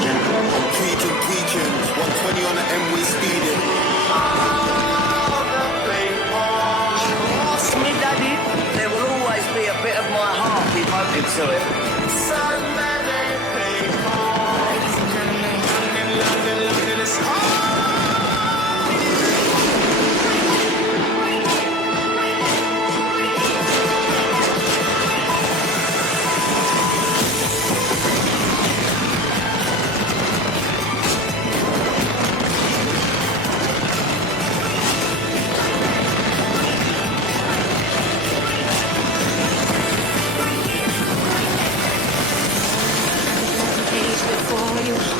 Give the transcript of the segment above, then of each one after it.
Preaching, 120 on the M, we speeding. Ask me, Daddy, there will always be a bit of my heart devoted to it. So many people. Ladies and gentlemen, London, it's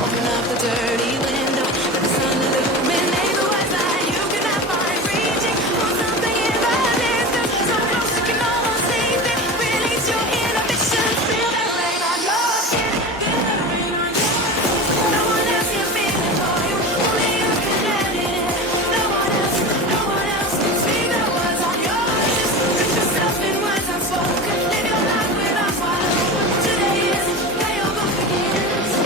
Open up the dirty window, let the sun illuminate the west side. You cannot find reaching for something in the distance, so close you can almost taste it. Release your inhibitions, feel that rain on your skin, feel that rain on your skin. No one else can feel it for you, only you can let it. No one else can speak the words on your lips. Put yourself in words unspoken, live your life without swallowing. Today is where your book begins.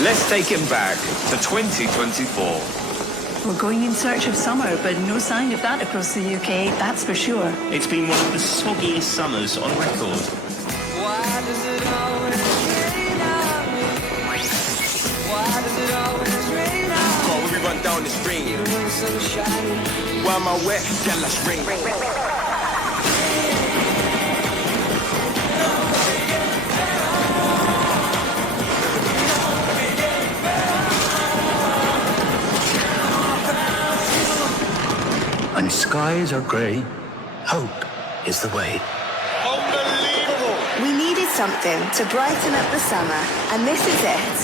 Let's take him back to 2024. We're going in search of summer, but no sign of that across the UK, that's for sure. It's been one of the soggiest summers on record. why does it always rain on me? Why does it always rain on me? When we run down the stream, When sunshine. why am I wet? Tell us rain. When skies are grey, hope is the way. Unbelievable! We needed something to brighten up the summer, and this is it.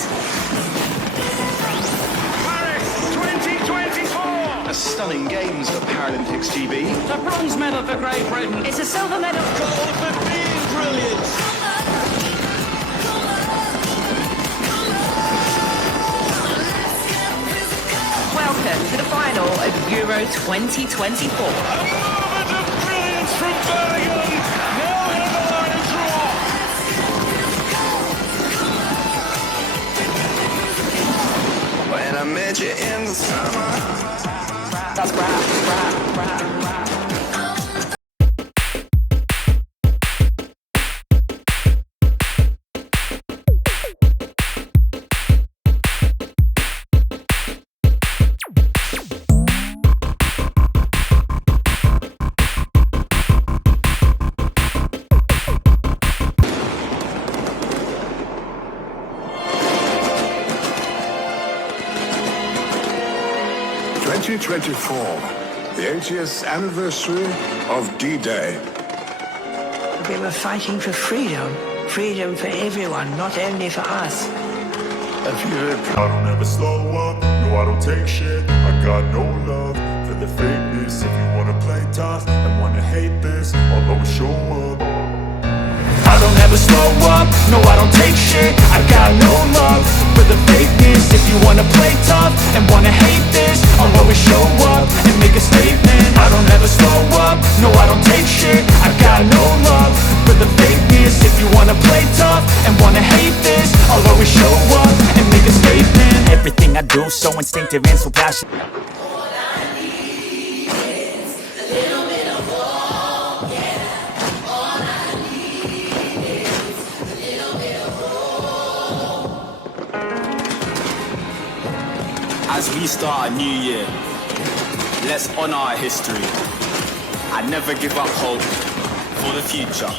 Paris 2024! A stunning games for Paralympics GB. A bronze medal for Great Britain. It's a silver medal. Gold for being brilliant. Welcome to the final of Euro 2024. A moment of brilliance from Bergen! Now in the line of draw! When I met you in the summer. That's rap. 2024, the 80th anniversary of D-Day. We were fighting for freedom. Freedom for everyone, not only for us. I don't ever slow up, no I don't take shit. I got no love for the fakeness. If you wanna play tough and wanna hate this, I'll always show up. I don't ever slow up, no I don't take shit. I got no love for the fakeness. If you wanna play tough and wanna hate this, I'll always show up and make a statement. I don't ever slow up, no I don't take shit. I got no love for the fakeness. If you wanna play tough and wanna hate this, I'll always show up and make a statement. Everything I do so instinctive and so passionate. As we start a new year, let's honor our history and never give up hope for the future.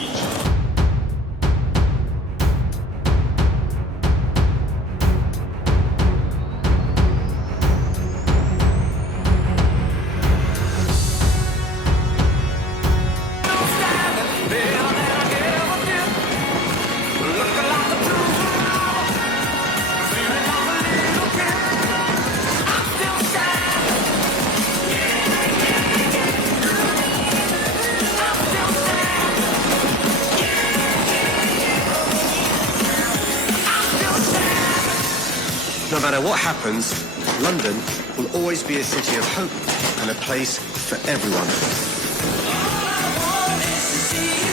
No matter what happens, London will always be a city of hope and a place for everyone. All I want is to see